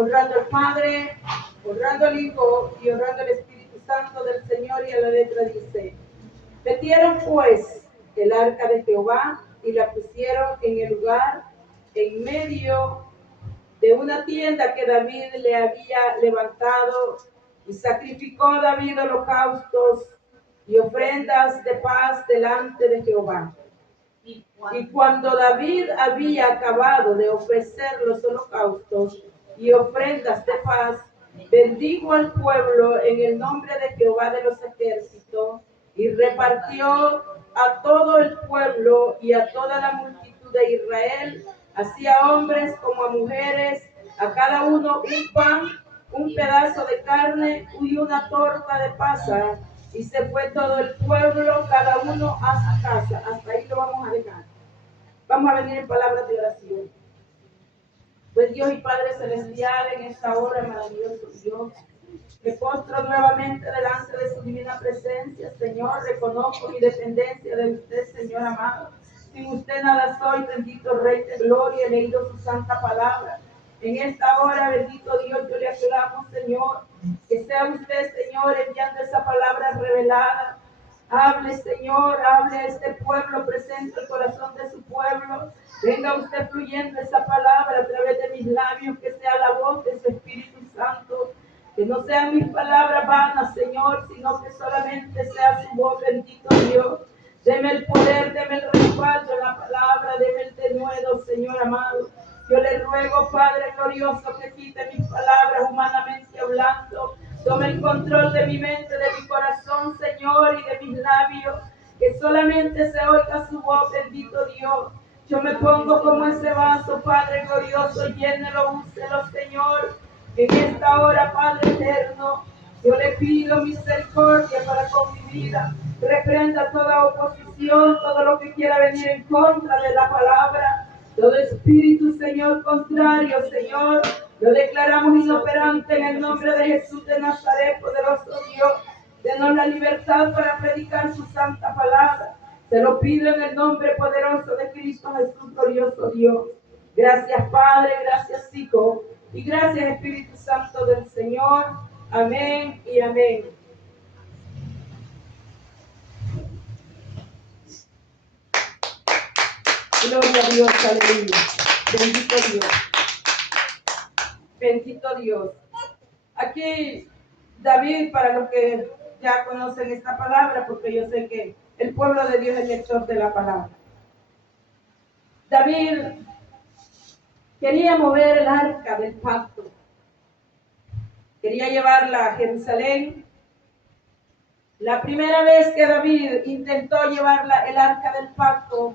honrando al Padre, honrando al Hijo y honrando al Espíritu Santo del Señor. Y a la letra dice: metieron pues el arca de Jehová y la pusieron en el lugar en medio de una tienda que David le había levantado, y sacrificó David holocaustos y ofrendas de paz delante de Jehová. Y cuando David había acabado de ofrecer los holocaustos y ofrendas de paz, bendijo al pueblo en el nombre de Jehová de los ejércitos, y repartió a todo el pueblo y a toda la multitud de Israel, así a hombres como a mujeres, a cada uno un pan, un pedazo de carne y una torta de pasas. Y se fue todo el pueblo, cada uno a su casa. Hasta ahí lo vamos a dejar. Vamos a venir en palabras de oración. Pues Dios y Padre Celestial, en esta hora, maravilloso Dios, me postro nuevamente delante de su divina presencia. Señor, reconozco mi dependencia de usted, Señor amado. Sin usted nada soy, bendito Rey de Gloria. He leído su santa palabra. En esta hora, bendito Dios, yo le aclamo, Señor, que sea usted, Señor, enviando esa palabra revelada. Hable, Señor, hable a este pueblo, presente el corazón de su pueblo. Venga usted fluyendo esa palabra a través de mis labios, que sea la voz de su Espíritu Santo. Que no sean mis palabras vanas, Señor, sino que solamente sea su voz, bendito Dios. Deme el poder, deme el respaldo en la palabra, deme el denuedo, Señor amado. Yo le ruego, Padre glorioso, que quite mis palabras humanamente hablando. Tome el control de mi mente, de mi corazón, Señor, y de mis labios. Que solamente se oiga su voz, bendito Dios. Yo me pongo como ese vaso, Padre glorioso, llénelo, úselo, Señor. En esta hora, Padre eterno, yo le pido misericordia para con mi vida. Reprenda toda oposición, todo lo que quiera venir en contra de la palabra. Todo espíritu, Señor, contrario, Señor, lo declaramos inoperante en el nombre de Jesús de Nazaret, poderoso Dios. Denos la libertad para predicar su santa palabra. Se lo pido en el nombre poderoso de Cristo Jesús, glorioso Dios. Gracias, Padre, gracias, Hijo, y gracias, Espíritu Santo del Señor. Amén y amén. Gloria a Dios, aleluya. Bendito Dios. Bendito Dios. Aquí David, para los que ya conocen esta palabra, porque yo sé que el pueblo de Dios es lector de la palabra. David quería mover el arca del pacto. Quería llevarla a Jerusalén. La primera vez que David intentó llevarla el arca del pacto,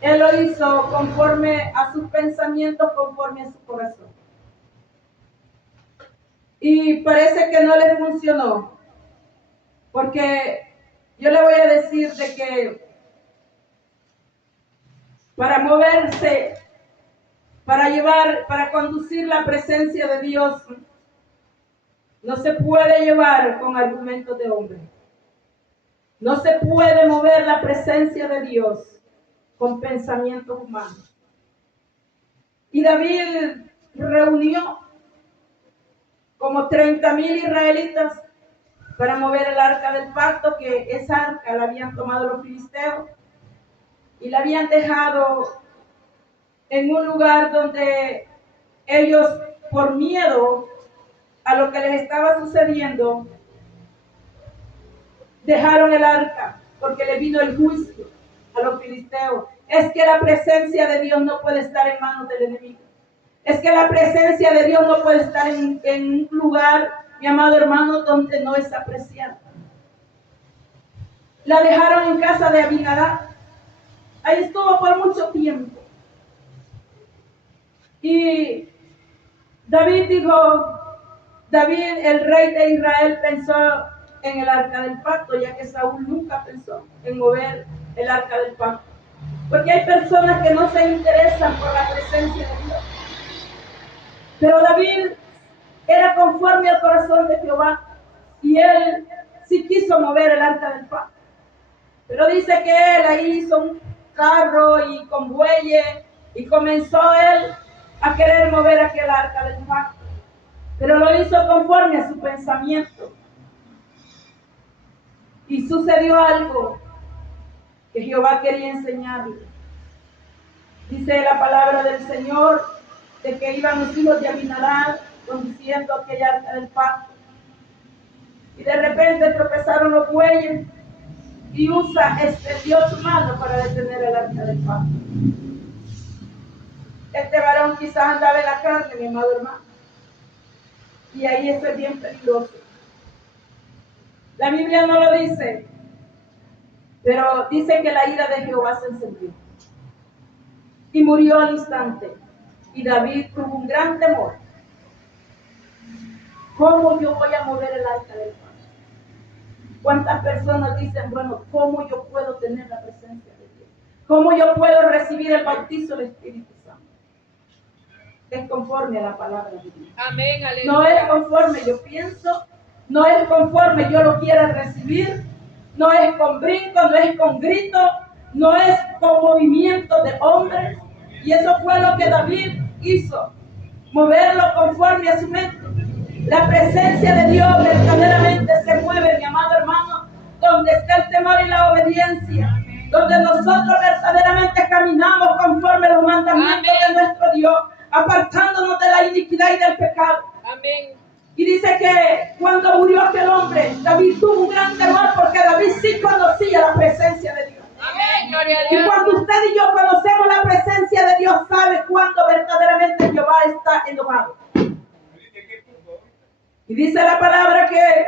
él lo hizo conforme a sus pensamientos, conforme a su corazón. Y parece que no le funcionó, porque yo le voy a decir de que para moverse, para conducir la presencia de Dios, no se puede llevar con argumentos de hombre. No se puede mover la presencia de Dios con pensamientos humanos. Y David reunió como 30,000 israelitas para mover el arca del pacto, que esa arca la habían tomado los filisteos y la habían dejado en un lugar donde ellos, por miedo a lo que les estaba sucediendo, dejaron el arca, porque le vino el juicio a los filisteos. Es que la presencia de Dios no puede estar en manos del enemigo. Es que la presencia de Dios no puede estar en un lugar, mi amado hermano, donde no es apreciada. La dejaron en casa de Abinadab. Ahí estuvo por mucho tiempo. Y David, el rey de Israel, pensó en el arca del pacto, ya que Saúl nunca pensó en mover el arca del pacto. Porque hay personas que no se interesan por la presencia de Dios. Pero David era conforme al corazón de Jehová, y él sí quiso mover el arca del pacto. Pero dice que él ahí hizo un carro y con bueyes, y comenzó él a querer mover aquel arca del pacto, pero lo hizo conforme a su pensamiento. Y sucedió algo que Jehová quería enseñarle. Dice la palabra del Señor de que iban los hijos de Abinadab conduciendo aquella arca del pacto. Y de repente tropezaron los bueyes y Usa extendió su mano para detener el arca del pacto. Este varón quizás andaba en la carne, mi amado hermano. Y ahí eso es bien peligroso. La Biblia no lo dice, pero dice que la ira de Jehová se encendió. Y murió al instante. Y David tuvo un gran temor. ¿Cómo yo voy a mover el arca del pacto? ¿Cuántas personas dicen, bueno, cómo yo puedo tener la presencia de Dios? ¿Cómo yo puedo recibir el bautizo del Espíritu Santo? Es conforme a la palabra de Dios. Amén, aleluya. No es conforme yo pienso, no es conforme yo lo quiera recibir, no es con brinco, no es con grito, no es con movimiento de hombres. Y eso fue lo que David hizo, moverlo conforme a su mente. La presencia de Dios verdaderamente se mueve, mi amado hermano, donde está el temor y la obediencia, donde nosotros verdaderamente caminamos conforme a los mandamientos de nuestro Dios, apartándonos de la iniquidad y del pecado. Amén. Y dice que cuando murió aquel hombre, David tuvo un gran temor porque David sí conocía la presencia de Dios. Amén, gloria a Y Dios. cuando usted y yo conocemos la presencia de Dios, sabe cuándo verdaderamente Jehová está enojado. Y dice la palabra que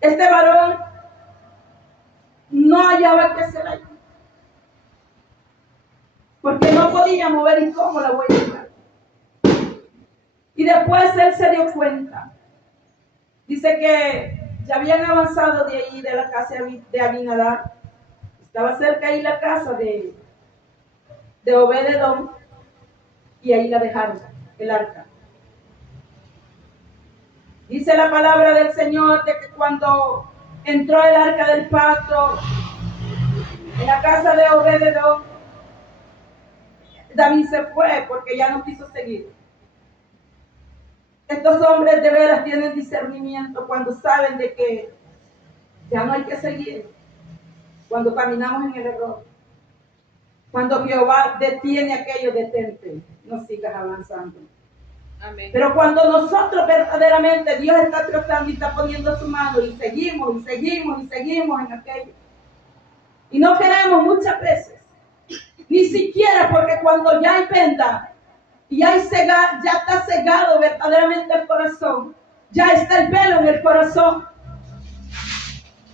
este varón no hallaba que hacer allí, porque no podía mover y cómo la voy a llevar. Y después él se dio cuenta. Dice que ya habían avanzado de ahí, de la casa de Abinadab. Estaba cerca ahí la casa de Obed-edom, y ahí la dejaron, el arca. Dice la palabra del Señor de que cuando entró el arca del pacto en la casa de Obed-edom, David se fue porque ya no quiso seguir. Estos hombres de veras tienen discernimiento cuando saben de que ya no hay que seguir, cuando caminamos en el error. Cuando Jehová detiene aquello, detente, no sigas avanzando. Amén. Pero cuando nosotros verdaderamente Dios está tratando y está poniendo su mano y seguimos y seguimos y seguimos en aquello. Y no queremos muchas veces, ni siquiera porque cuando ya hay venda y ya está cegado verdaderamente el corazón, ya está el velo en el corazón.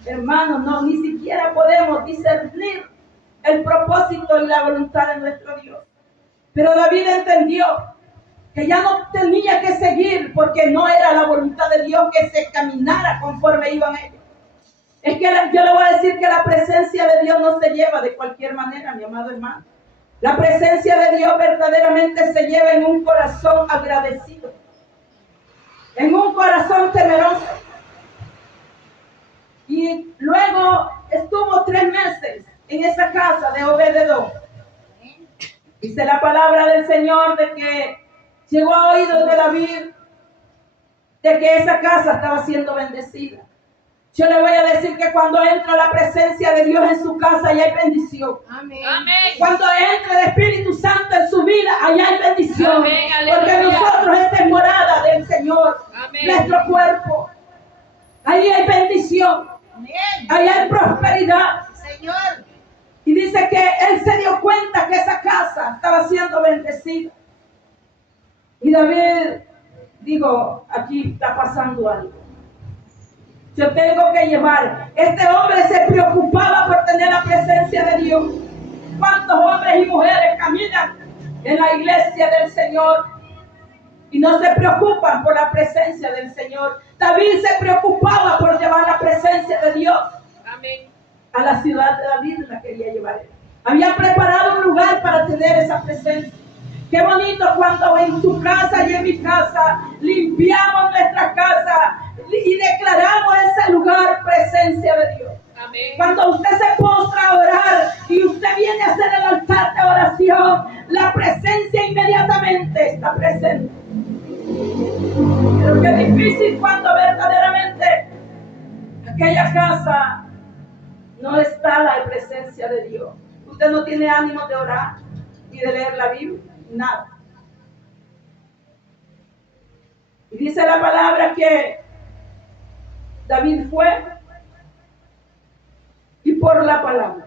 Hermanos, no, ni siquiera podemos discernir el propósito y la voluntad de nuestro Dios. Pero David entendió que ya no tenía que seguir porque no era la voluntad de Dios que se caminara conforme iban ellos. Es que yo le voy a decir que la presencia de Dios no se lleva de cualquier manera, mi amado hermano. La presencia de Dios verdaderamente se lleva en un corazón agradecido, en un corazón temeroso. Y luego estuvo 3 meses en esa casa de Obed-edom. Dice la palabra del Señor de que llegó a oídos de David de que esa casa estaba siendo bendecida. Yo le voy a decir que cuando entra la presencia de Dios en su casa, allá hay bendición. Amén. Amén. Cuando entra el Espíritu Santo en su vida, allá hay bendición. Amén, porque aleluya. nosotros esta es morada del Señor. Amén. Nuestro cuerpo. Ahí hay bendición. Amén. Ahí hay prosperidad. Señor. Y dice que él se dio cuenta que esa casa estaba siendo bendecida. Y David dijo, aquí está pasando algo. Yo tengo que llevar. Este hombre se preocupaba por tener la presencia de Dios. ¿Cuántos hombres y mujeres caminan en la iglesia del Señor y no se preocupan por la presencia del Señor? David se preocupaba por llevar la presencia de Dios. Amén. A la ciudad de David la quería llevar. Había preparado un lugar para tener esa presencia. Qué bonito cuando en tu casa y en mi casa limpiamos nuestra casa y declaramos ese lugar presencia de Dios. Amén. Cuando usted se postra a orar y usted viene a hacer el altar de oración, la presencia inmediatamente está presente. Pero qué difícil cuando verdaderamente aquella casa no está la presencia de Dios. Usted no tiene ánimo de orar y de leer la Biblia, nada. Y dice la palabra que David fue y por la palabra.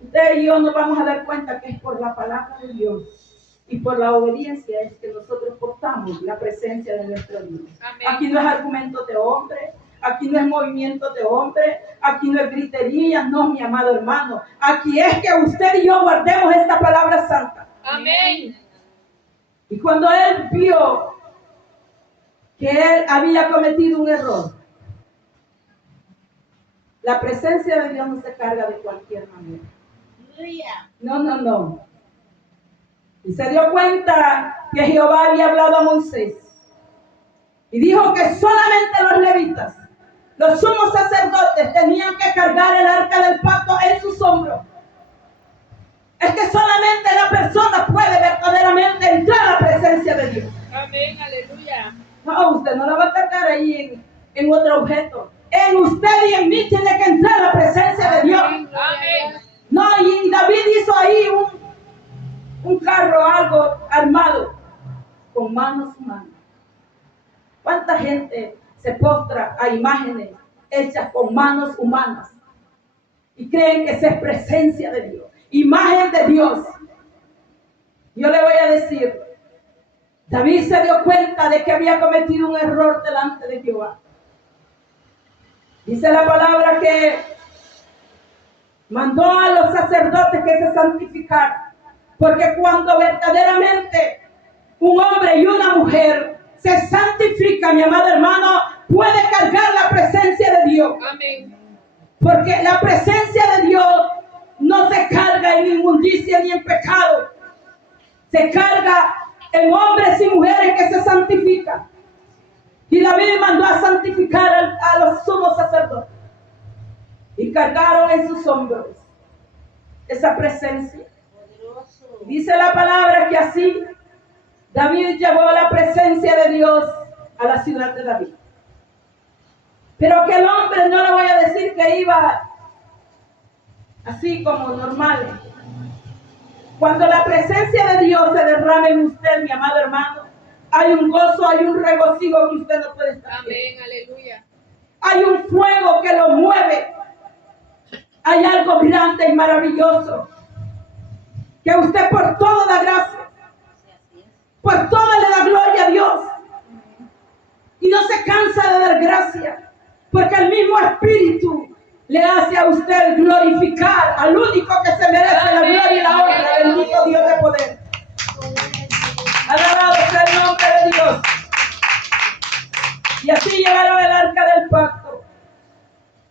Usted y yo nos vamos a dar cuenta que es por la palabra de Dios y por la obediencia es que nosotros portamos la presencia de nuestro Dios. Amén. Aquí no es argumento de hombre, aquí no es movimiento de hombre, aquí no es gritería, no, mi amado hermano. Aquí es que usted y yo guardemos esta palabra santa. Amén. Y cuando él vio que él había cometido un error, la presencia de Dios no se carga de cualquier manera. No. Y se dio cuenta que Jehová había hablado a Moisés. Y dijo que solamente los levitas, los sumos sacerdotes, tenían que cargar el arca del pacto en sus hombros. Es que solamente la persona puede verdaderamente entrar a la presencia de Dios. Amén, aleluya. No, usted no la va a cargar ahí en otro objeto. En usted y en mí tiene que entrar la presencia de Dios. Amén. No, y David hizo ahí un carro, algo armado, con manos humanas. ¿Cuánta gente se postra a imágenes hechas con manos humanas y creen que esa es presencia de Dios, imagen de Dios? Yo le voy a decir, David se dio cuenta de que había cometido un error delante de Jehová. Dice la palabra que mandó a los sacerdotes que se santificaran, porque cuando verdaderamente un hombre y una mujer se santifican, mi amado hermano, puede cargar la presencia de Dios. Amén. Porque la presencia de Dios no se carga en inmundicia ni en pecado. Se carga en hombres y mujeres que se santifican. Y David mandó a santificar a los sumos sacerdotes. Y cargaron en sus hombros esa presencia. Dice la palabra que así David llevó la presencia de Dios a la ciudad de David. Pero que el hombre, no le voy a decir que iba así como normal. Cuando la presencia de Dios se derrama en usted, mi amado hermano, hay un gozo, hay un regocijo que usted no puede estar. Amén, aleluya. Hay un fuego que lo mueve. Hay algo grande y maravilloso. Que usted por todo da gracias. Por todo le da gloria a Dios. Y no se cansa de dar gracias. Porque el mismo Espíritu le hace a usted glorificar al único que se merece la gloria y la honra. Bendito Dios de poder. Alabado sea el nombre de Dios. Y así llegaron el arca del pacto.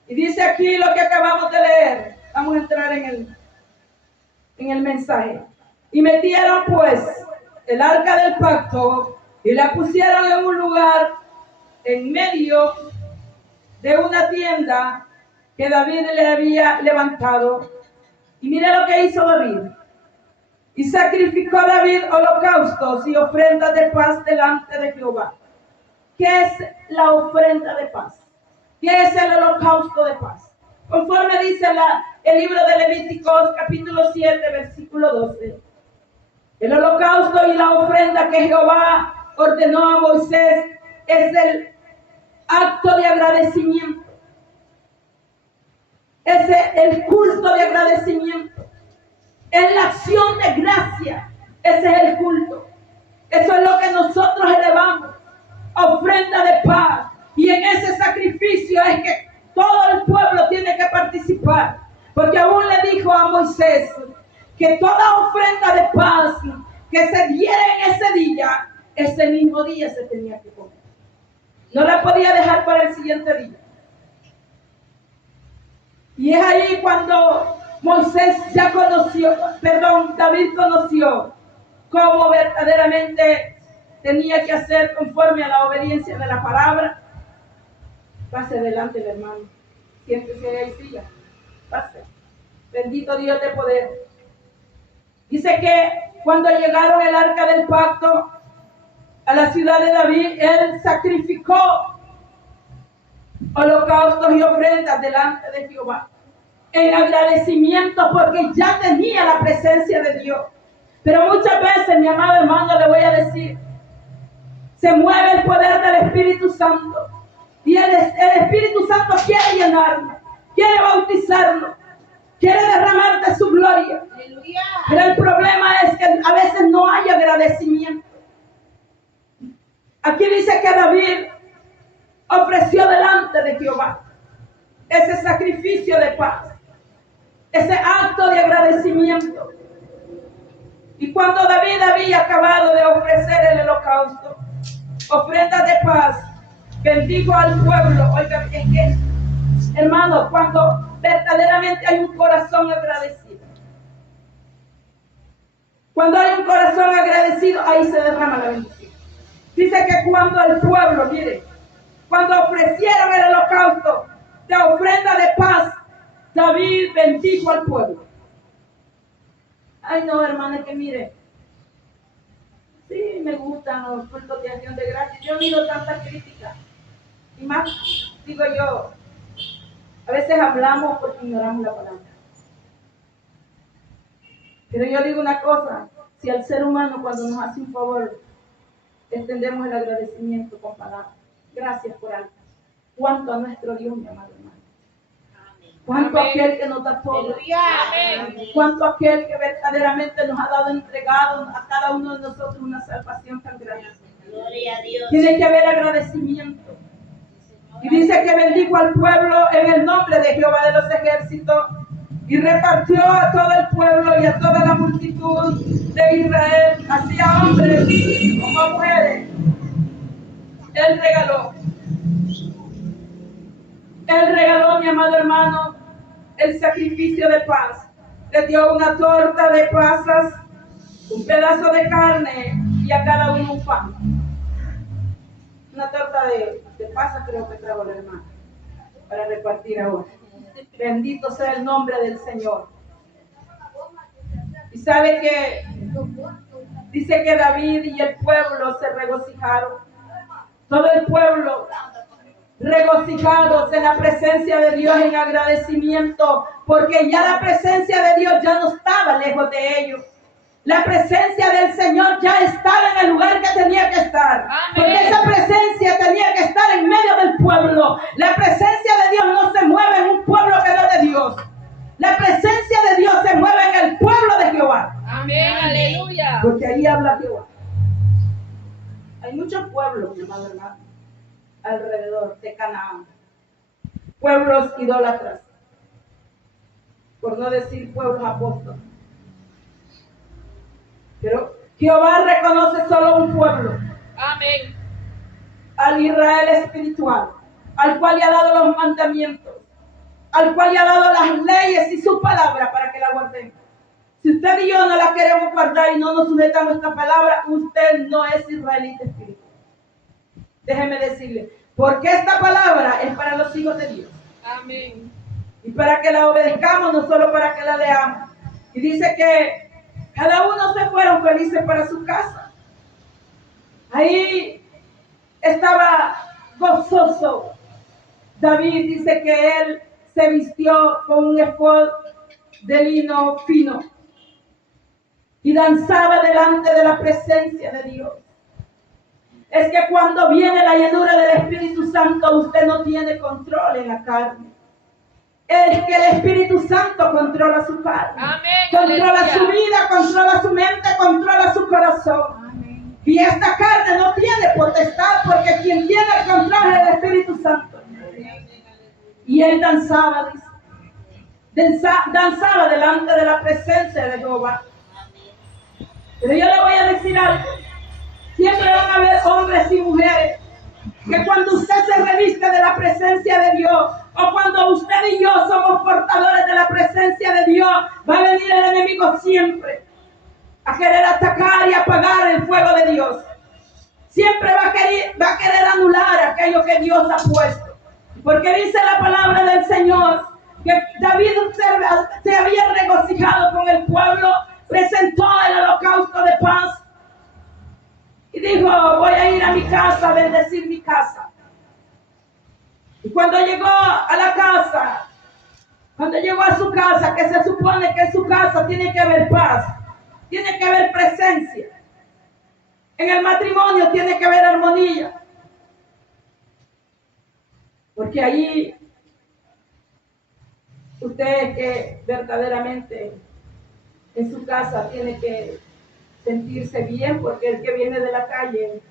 Y dice aquí lo que acabamos de leer. Vamos a entrar en el mensaje. Y metieron pues el arca del pacto y la pusieron en un lugar en medio de una tienda que David le había levantado. Y mire lo que hizo David. Y sacrificó a David holocaustos y ofrendas de paz delante de Jehová. ¿Qué es la ofrenda de paz? ¿Qué es el holocausto de paz? Conforme dice el libro de Levíticos, capítulo 7, versículo 12. El holocausto y la ofrenda que Jehová ordenó a Moisés es el acto de agradecimiento. Es el culto de agradecimiento. Es la acción de gracia. Ese es el culto. Eso es lo que nosotros elevamos. Ofrenda de paz. Y en ese sacrificio es que todo el pueblo tiene que participar. Porque aún le dijo a Moisés que toda ofrenda de paz que se diera en ese día, ese mismo día se tenía que comer. No la podía dejar para el siguiente día. Y es ahí cuando David conoció cómo verdaderamente tenía que hacer conforme a la obediencia de la palabra. Pase adelante, el hermano. Siéntese ahí, silla. Pase. Bendito Dios de poder. Dice que cuando llegaron el arca del pacto a la ciudad de David, él sacrificó holocaustos y ofrendas delante de Jehová en agradecimiento porque ya tenía la presencia de Dios. Pero muchas veces, mi amado hermano, le voy a decir, se mueve el poder del Espíritu Santo y el Espíritu Santo quiere llenarnos, quiere bautizarnos, quiere derramar de su gloria. Aleluya. Pero el problema es que a veces no hay agradecimiento. Aquí dice que David ofreció delante de Jehová ese sacrificio de paz, ese acto de agradecimiento. Y cuando David había acabado de ofrecer el holocausto, ofrenda de paz, bendijo al pueblo. Oiga, es que, hermano, cuando verdaderamente hay un corazón agradecido, cuando hay un corazón agradecido, ahí se derrama la bendición. Dice que cuando el pueblo, mire, cuando ofrecieron el holocausto de ofrenda de paz, David bendijo al pueblo. Ay, no, hermana, es que mire, sí me gustan los cultos de acción de gracias. Yo he oído tantas críticas. Y más, digo yo, a veces hablamos porque ignoramos la palabra. Pero yo digo una cosa, si al ser humano cuando nos hace un favor, extendemos el agradecimiento con palabras. Gracias por algo. Cuánto a nuestro Dios, mi amado hermano. Cuánto a aquel que nos da todo. Cuánto a aquel que verdaderamente nos ha dado entregado a cada uno de nosotros una salvación tan grande. Gloria a Dios. Tiene que haber agradecimiento. Y dice que bendijo al pueblo en el nombre de Jehová de los ejércitos y repartió a todo el pueblo y a toda la multitud de Israel, así a hombres como a mujeres. Él regaló, mi amado hermano, el sacrificio de paz. Le dio una torta de pasas, un pedazo de carne y a cada uno un pan. Una torta de pasas creo que trajo la hermana para repartir ahora. Bendito sea el nombre del Señor. Y sabe que dice que David y el pueblo se regocijaron. Todo el pueblo regocijados en la presencia de Dios en agradecimiento, porque ya la presencia de Dios ya no estaba lejos de ellos. La presencia del Señor ya estaba en el lugar que tenía que estar. Amén. Porque esa presencia tenía que estar en medio del pueblo. La presencia de Dios no se mueve en un pueblo que no es de Dios. La presencia de Dios se mueve en el pueblo de Jehová. Amén, aleluya. Porque ahí habla Jehová. Hay muchos pueblos, mi amado hermano, alrededor de Canaán. Pueblos idólatras. Por no decir pueblos apóstoles. Pero Jehová reconoce solo un pueblo. Amén. Al Israel espiritual, al cual le ha dado los mandamientos, al cual le ha dado las leyes y su palabra para que la guardemos. Si usted y yo no la queremos guardar y no nos sujetamos a esta palabra, usted no es israelita espiritual. Déjeme decirle, porque esta palabra es para los hijos de Dios. Amén. Y para que la obedezcamos, no solo para que la leamos. Y dice que cada uno se fueron felices para su casa. Ahí estaba gozoso. David dice que él se vistió con un efod de lino fino y danzaba delante de la presencia de Dios. Es que cuando viene la llenura del Espíritu Santo, usted no tiene control en la carne. Es que el Espíritu Santo controla su carne. Amén, Controla aleluya. su vida, controla su mente, controla su corazón. Amén. Y esta carne no tiene potestad porque quien tiene el control es el Espíritu Santo. Y él danzaba, dice. Danzaba delante de la presencia de Jehová. Pero yo le voy a decir algo. Siempre van a haber hombres y mujeres que cuando usted se reviste de la presencia de Dios, o cuando usted y yo somos portadores de la presencia de Dios, va a venir el enemigo siempre a querer atacar y apagar el fuego de Dios. Siempre va a querer anular aquello que Dios ha puesto. Porque dice la palabra del Señor que David se había regocijado con el pueblo, presentó el holocausto de paz y dijo, voy a ir a mi casa a bendecir mi casa. Y cuando llegó a la casa, cuando llegó a su casa, que se supone que en su casa tiene que haber paz, tiene que haber presencia, en el matrimonio tiene que haber armonía, porque allí usted que verdaderamente en su casa tiene que sentirse bien, porque el que viene de la calle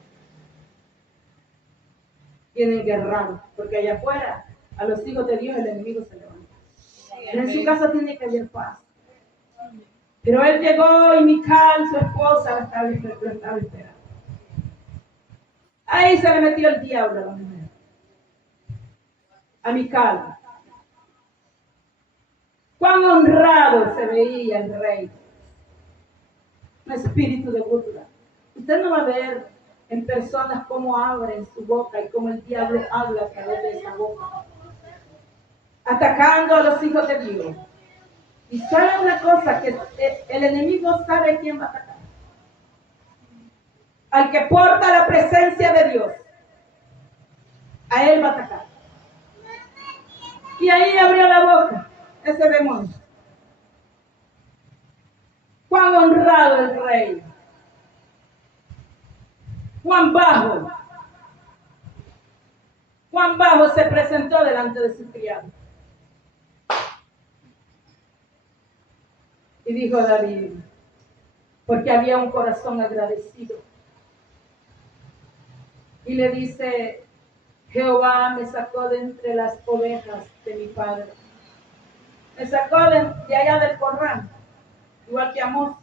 tiene guerrero, porque allá afuera a los hijos de Dios el enemigo se levanta. Pero en su casa tiene que haber paz. Pero él llegó y Mical, su esposa, lo estaba esperando. Ahí se le metió el diablo a la mujer, a Mical. Cuán honrado se veía el rey. Un espíritu de burla. Usted no va a ver en personas cómo abren su boca y cómo el diablo habla a través de esa boca, atacando a los hijos de Dios. Y sabe una cosa, que el enemigo sabe quién va a atacar. Al que porta la presencia de Dios, a él va a atacar. Y ahí abrió la boca ese demonio. Cuán honrado el rey, cuán bajo se presentó delante de su criado. Y dijo David, porque había un corazón agradecido. Y le dice, Jehová me sacó de entre las ovejas de mi padre. Me sacó de allá del corral, igual que Amós.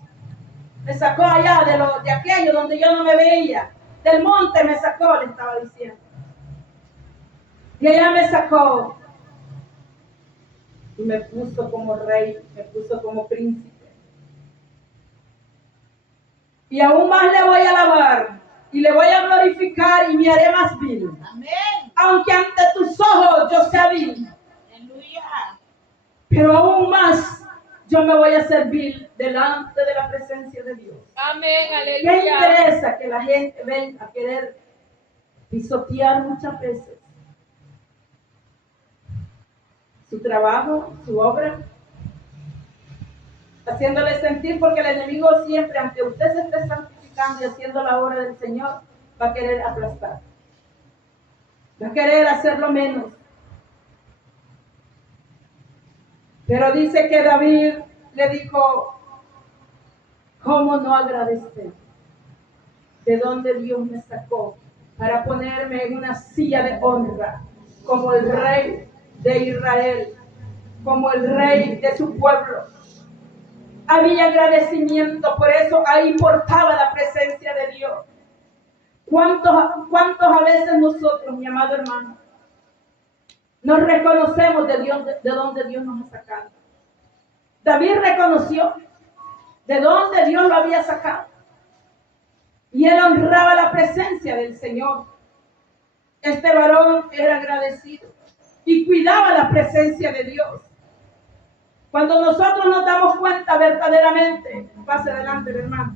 Me sacó allá de aquello donde yo no me veía. Del monte me sacó, le estaba diciendo. Y allá me sacó. Y me puso como rey, me puso como príncipe. Y aún más le voy a alabar y le voy a glorificar y me haré más vil. Amén. Aunque ante tus ojos yo sea vil. Aleluya. Pero aún más yo me voy a hacer vil delante de la presencia de Dios. Amén. ¿Qué Aleluya. interesa que la gente venga a querer pisotear muchas veces su trabajo, su obra? Haciéndole sentir, porque el enemigo siempre, aunque usted se esté santificando y haciendo la obra del Señor, va a querer aplastar. Va a querer hacerlo menos. Pero dice que David le dijo, ¿cómo no agradecer? De dónde Dios me sacó para ponerme en una silla de honra como el rey de Israel, como el rey de su pueblo. Había agradecimiento, por eso ahí portaba la presencia de Dios. ¿Cuántos a veces nosotros, mi amado hermano, nos reconocemos de Dios, de dónde Dios nos ha sacado? David reconoció de dónde Dios lo había sacado. Y él honraba la presencia del Señor. Este varón era agradecido y cuidaba la presencia de Dios. Cuando nosotros nos damos cuenta verdaderamente, pase adelante, hermano.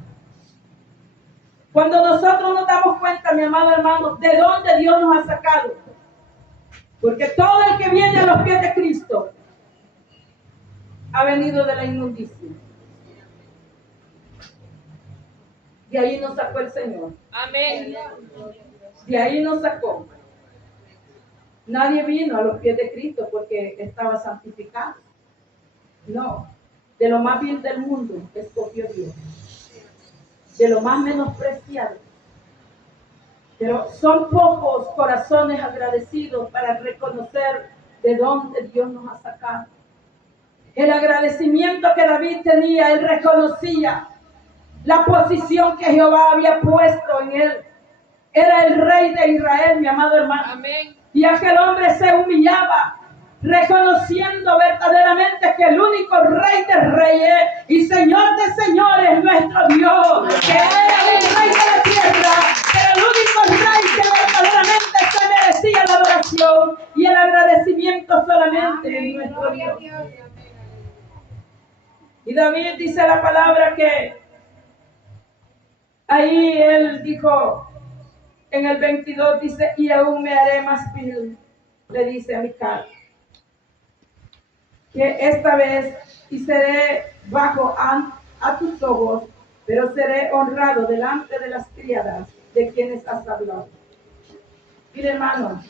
Cuando nosotros nos damos cuenta, mi amado hermano, de dónde Dios nos ha sacado. Porque todo el que viene a los pies de Cristo ha venido de la inmundicia. De ahí nos sacó el Señor. Amén. De ahí nos sacó. Nadie vino a los pies de Cristo porque estaba santificado. No, de lo más vil del mundo escogió Dios. De lo más menospreciado. Pero son pocos corazones agradecidos para reconocer de dónde Dios nos ha sacado. El agradecimiento que David tenía, él reconocía la posición que Jehová había puesto en él. Era el rey de Israel, mi amado hermano. Amén. Y aquel hombre se humillaba, reconociendo verdaderamente que el único rey de reyes y señor de señores es nuestro Dios, que era el rey de la tierra, que era el único rey que verdaderamente se merecía la adoración y el agradecimiento solamente en nuestro Dios. Y David dice la palabra que ahí él dijo, en el 22 dice, y aún me haré más vil, le dice a Mical, que esta vez y seré bajo a tus ojos, pero seré honrado delante de las criadas de quienes has hablado. Mire, hermano,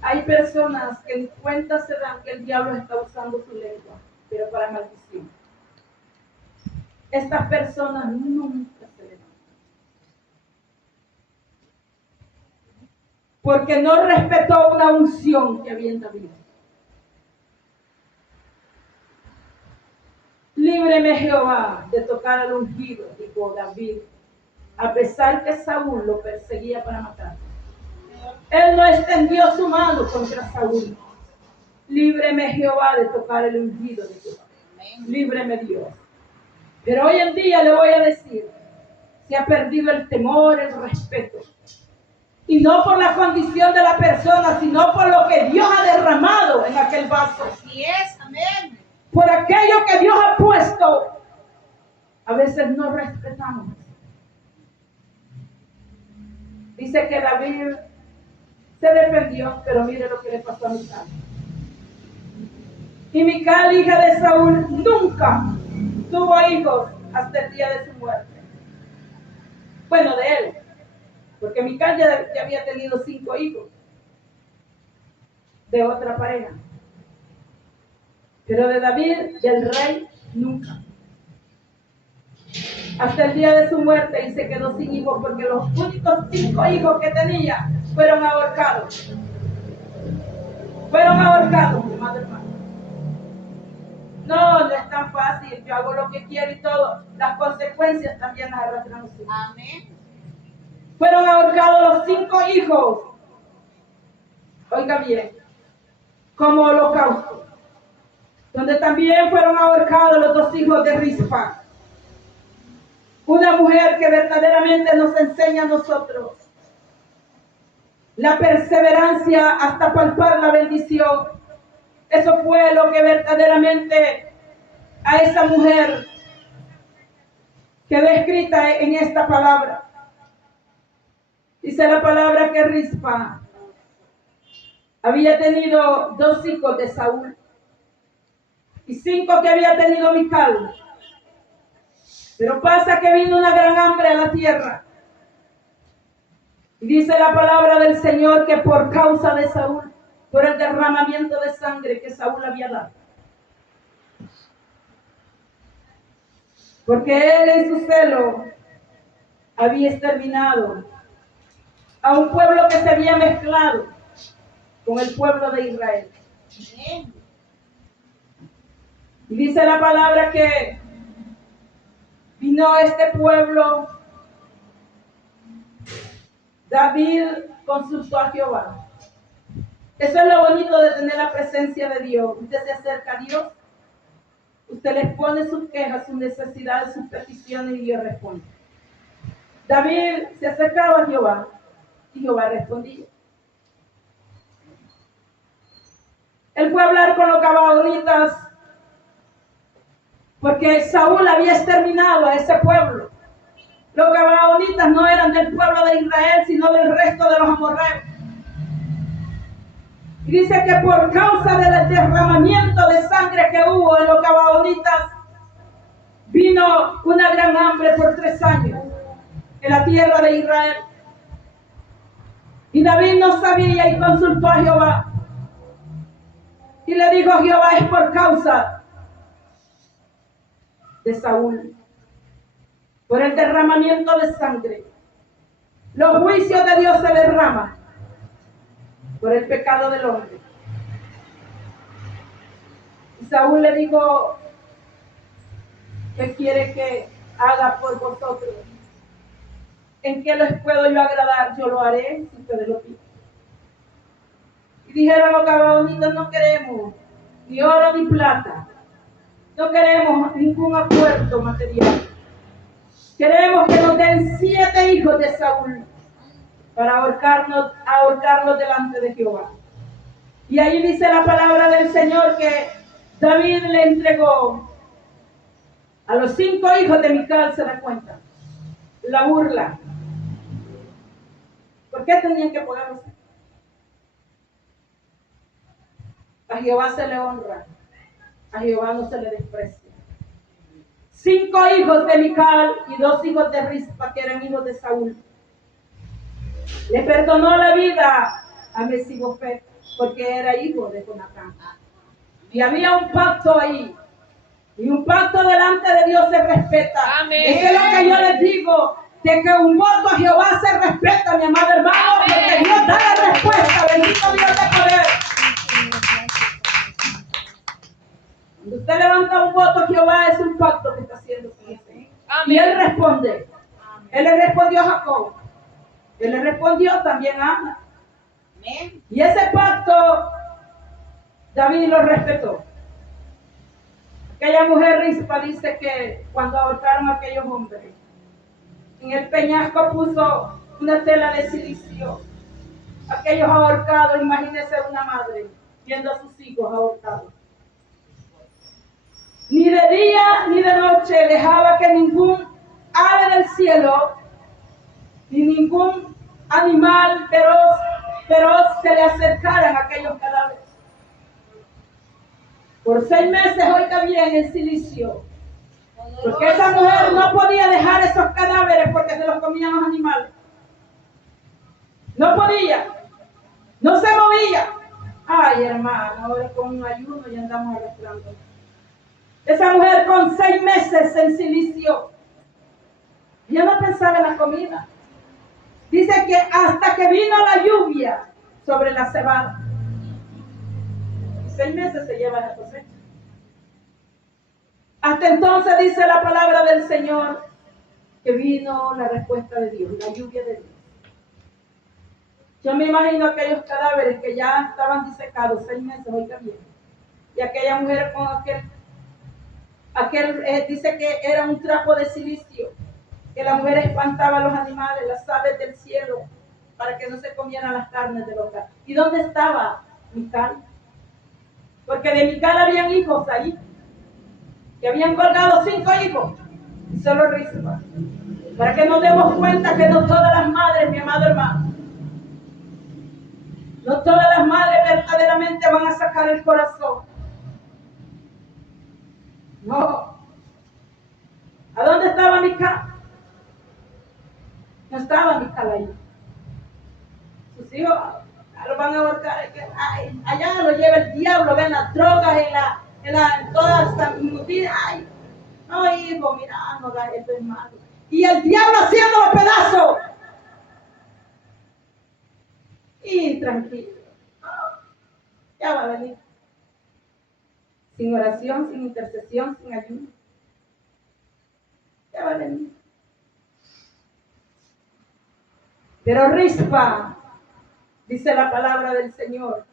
hay personas que en cuenta se dan que el diablo está usando su lengua, pero para maldición. Estas personas nunca se levantan, porque no respetó una unción que había en David. Líbreme, Jehová, de tocar al ungido, dijo David, a pesar que Saúl lo perseguía para matar. Él no extendió su mano contra Saúl. Líbreme, Jehová, de tocar el ungido de Jehová. Líbreme, Dios. Pero hoy en día le voy a decir, se ha perdido el temor, el respeto. Y no por la condición de la persona, sino por lo que Dios ha derramado en aquel vaso. Así es, amén. Por aquello que Dios ha puesto. A veces no respetamos. Dice que David se defendió, pero mire lo que le pasó a Mical. Y Mical, hija de Saúl, nunca tuvo hijos hasta el día de su muerte. Bueno, de él, porque Mical ya había tenido 5 hijos de otra pareja. Pero de David, del rey, nunca. Hasta el día de su muerte, y se quedó sin hijos porque los únicos 5 hijos que tenía fueron ahorcados. Fueron ahorcados, mi madre hermano. No, no es tan fácil. Yo hago lo que quiero y todo. Las consecuencias también las arrastran los hijos. Amén. Fueron ahorcados los 5 hijos. Oiga bien, como holocausto. Donde también fueron ahorcados los 2 hijos de Rispa. Una mujer que verdaderamente nos enseña a nosotros la perseverancia hasta palpar la bendición. Eso fue lo que verdaderamente a esa mujer quedó escrita en esta palabra. Dice la palabra que Rispa había tenido 2 hijos de Saúl y 5 que había tenido Mical. Pero pasa que vino una gran hambre a la tierra. Y dice la palabra del Señor que por causa de Saúl, por el derramamiento de sangre que Saúl había dado. Porque él en su celo había exterminado a un pueblo que se había mezclado con el pueblo de Israel. Amén. Y dice la palabra que vino este pueblo. David consultó a Jehová. Eso es lo bonito de tener la presencia de Dios. Usted se acerca a Dios, usted le pone sus quejas, sus necesidades, sus peticiones y Dios responde. David se acercaba a Jehová y Jehová respondía. Él fue a hablar con los gabaonitas porque Saúl había exterminado a ese pueblo. Los gabaonitas no eran del pueblo de Israel, sino del resto de los amorreos. Y dice que por causa del derramamiento de sangre que hubo en los gabaonitas, vino una gran hambre por 3 años en la tierra de Israel. Y David no sabía y consultó a Jehová. Y le dijo a Jehová, es por causa de Saúl, por el derramamiento de sangre. Los juicios de Dios se derraman por el pecado del hombre. Y Saúl le dijo, ¿qué quiere que haga por vosotros? ¿En qué les puedo yo agradar? Yo lo haré si ustedes lo piden. Y dijeron los gabaonitas, no queremos ni oro ni plata. No queremos ningún acuerdo material. Queremos que nos den 7 hijos de Saúl para ahorcarlos delante de Jehová. Y ahí dice la palabra del Señor que David le entregó a los 5 hijos de Mical, se da cuenta, la burla. ¿Por qué tenían que ponerlos? A Jehová se le honra, a Jehová no se le desprecia. 5 hijos de Mical y 2 hijos de Rispa, que eran hijos de Saúl. Le perdonó la vida a Mesibofet, porque era hijo de Jonatán. Y había un pacto ahí. Y un pacto delante de Dios se respeta. Amén. Eso es lo que yo les digo, de que un voto a Jehová se respeta, mi amado hermano, porque Dios da la respuesta. Bendito Dios de poder. Cuando usted levanta un voto a Jehová, es un pacto que está haciendo con usted. Y él responde. Él le respondió a Jacob. Él le respondió también a Ana. Amén. Y ese pacto, David lo respetó. Aquella mujer Rispa dice que cuando ahorcaron a aquellos hombres, en el peñasco puso una tela de silicio. Aquellos ahorcados, imagínense una madre viendo a sus hijos ahorcados. Ni de día ni de noche dejaba que ningún ave del cielo, ni ningún animal feroz se le acercaran a aquellos cadáveres. Por 6 meses, oiga bien, en silicio. Porque esa mujer no podía dejar esos cadáveres porque se los comían los animales. No podía. No se movía. Ay, hermano, ahora con un ayuno ya andamos arrastrando. Esa mujer con 6 meses en silicio, ya no pensaba en la comida. Dice que hasta que vino la lluvia sobre la cebada. 6 meses se lleva la cosecha. Hasta entonces dice la palabra del Señor que vino la respuesta de Dios, la lluvia de Dios. Yo me imagino aquellos cadáveres que ya estaban disecados 6 meses, oiga bien. Y aquella mujer con dice que era un trapo de silicio, que la mujer espantaba a los animales, las aves del cielo, para que no se comieran las carnes de los gatos. ¿Y dónde estaba Mical? Porque de Mical habían hijos ahí, que habían colgado 5 hijos, y solo Rispa. Para que nos demos cuenta que no todas las madres, mi amado hermano, no todas las madres verdaderamente van a sacar el corazón. No. ¿A dónde estaba Mical? No estaba Mical ahí. Sus hijos lo van a ahorcar. Allá lo lleva el diablo, ven las drogas en todas estas mutilas. Ay, no, hijo, mira, no da esto es malo. Y el diablo haciendo los pedazos. Y tranquilo. Ya va a venir. Sin oración, sin intercesión, sin ayuno. Ya va a venir. Pero Rispa, dice la palabra del Señor,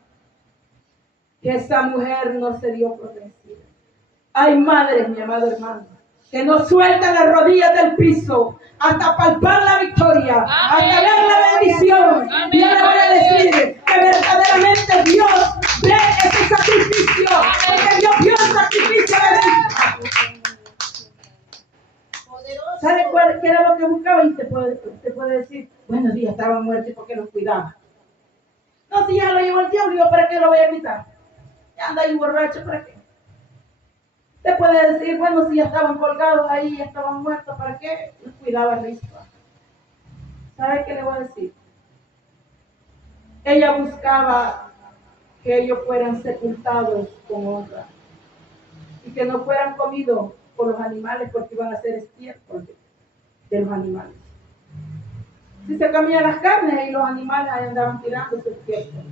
que esa mujer no se dio por vencida. Hay madres, mi amado hermano, que no sueltan las rodillas del piso hasta palpar la victoria, Amén. hasta ver la bendición. Amén. Y yo le voy a decir que verdaderamente Dios ve ese sacrificio, porque Dios vio el sacrificio de Rispa. ¿Sabe qué era lo que buscaba? Y te puede decir, buenos días, estaba muerto y ¿por qué los cuidaba? No, si ya lo llevó el diablo, digo, ¿para qué lo voy a quitar? Ya anda ahí borracho, ¿para qué? Te puede decir, bueno, si ya estaban colgados ahí, ya estaban muertos, ¿para qué los cuidaba Rispa? ¿Sabe qué le voy a decir? Ella buscaba que ellos fueran sepultados con honra y que no fueran comidos por los animales porque iban a ser estiércol de los animales. Si se comían las carnes y los animales ahí andaban tirando ese estiércol.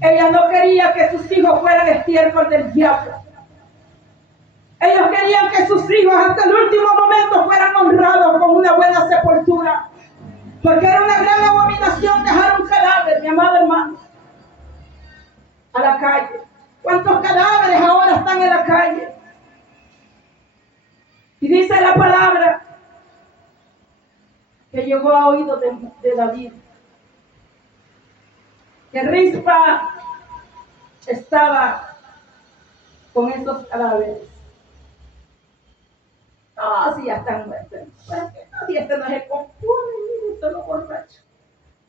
Ella no quería que sus hijos fueran estiércol del diablo. Ellos querían que sus hijos hasta el último momento fueran honrados con una buena sepultura. Porque era una gran abominación dejar un cadáver, mi amado hermano, a la calle. ¿Cuántos cadáveres ahora están en la calle? Y dice la palabra que llegó a oídos de David, que Rispa estaba con esos cadáveres. No, si ya están muertos. ¿Para qué? No, si este no se compone, mire, esto no borracho.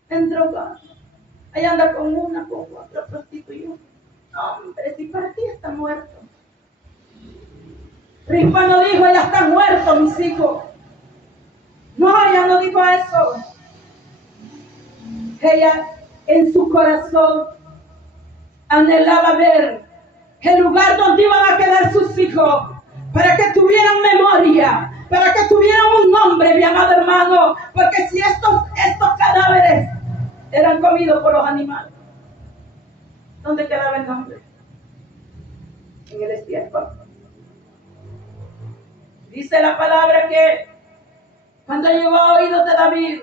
En droga. Ahí anda con una, con otra prostituta. No, hombre, si para ti está muerto. Rispa no dijo, ya están muertos mis hijos. No, ella no dijo eso. Ella en su corazón anhelaba ver el lugar donde iban a quedar sus hijos, para que tuvieran memoria, para que tuvieran un nombre, mi amado hermano, porque si estos cadáveres eran comidos por los animales, ¿dónde quedaba el nombre? En el estiércol. Dice la palabra que cuando llegó a oídos de David,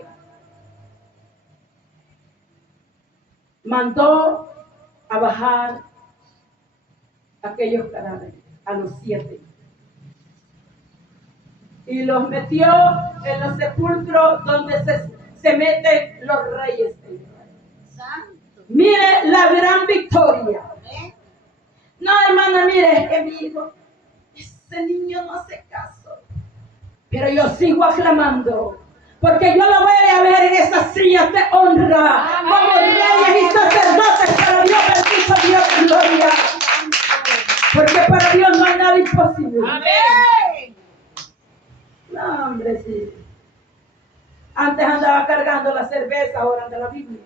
mandó a bajar aquellos cadáveres, a los 7, y los metió en los sepulcros donde se meten los reyes de Israel. Santo. Mire la gran victoria. Amén. No, hermana, mire, es que mi hijo, ese niño no hace caso, pero yo sigo aclamando, porque yo lo voy a ver en esas sillas de honra, Amén. como reyes y sacerdotes. Para Dios, bendito Dios, gloria, porque para Dios no hay nada imposible. Amén. No, hombre, sí. Antes andaba cargando la cerveza, ahora anda la Biblia.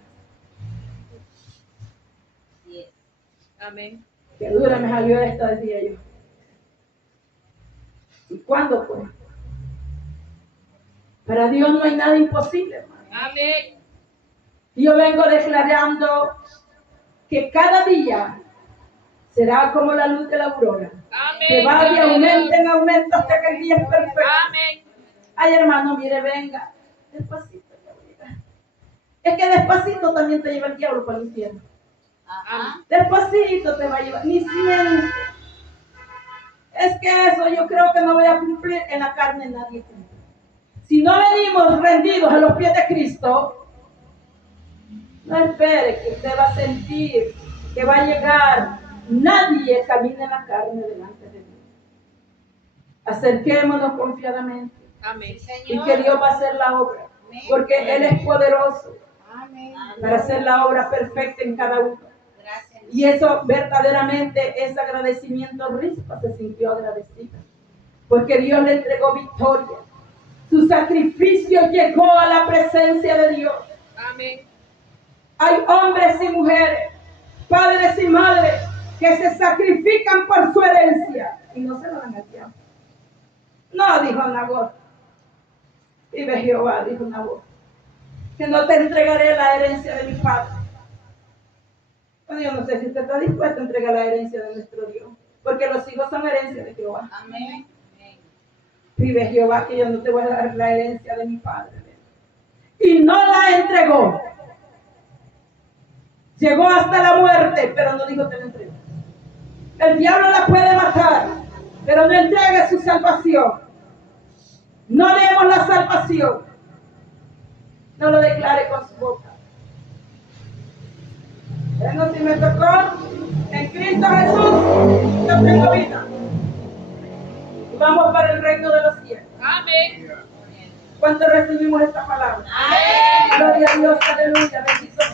Yes. Amén. Qué dura me salió esta, decía yo. ¿Y cuándo fue? Para Dios no hay nada imposible, hermano. Amén. Yo vengo declarando que cada día será como la luz de la aurora, Amén. que va de aumento en aumento hasta que el día es perfecto. Amén. Ay, hermano, mire, venga, despacito, ya voy a llegar. Es que despacito también te lleva el diablo para el infierno. Ajá. Despacito te va a llevar, ni siente. Es que eso yo creo que no voy a cumplir en la carne, nadie cumple. Si no venimos rendidos a los pies de Cristo, no espere que usted va a sentir que va a llegar. Nadie camina en la carne delante de Dios. Acerquémonos confiadamente Amén. Sí, y Señor. que Dios va a hacer la obra, porque Él es poderoso Amén. para hacer la obra perfecta en cada uno. Gracias. Y eso verdaderamente es agradecimiento. Rispa se sintió agradecida, porque Dios le entregó victoria. Su sacrificio llegó a la presencia de Dios. Amén. Hay hombres y mujeres, padres y madres, que se sacrifican por su herencia y no se lo dan al diablo. No, dijo Nabot. Vive Jehová, dijo Nabot, que no te entregaré la herencia de mi padre. Bueno, yo no sé si usted está dispuesto a entregar la herencia de nuestro Dios, porque los hijos son herencia de Jehová. Amén. Vive Jehová, que yo no te voy a dar la herencia de mi padre. Y no la entregó. Llegó hasta la muerte, pero no dijo te la entrego. El diablo la puede matar, pero no entregue su salvación. No demos la salvación. No lo declare con su boca. Bueno, si me tocó en Cristo Jesús, yo tengo vida. Y vamos para el reino de los cielos. Amén. ¿Cuánto recibimos esta palabra? Amén. Gloria a Dios, aleluya, bendito sea.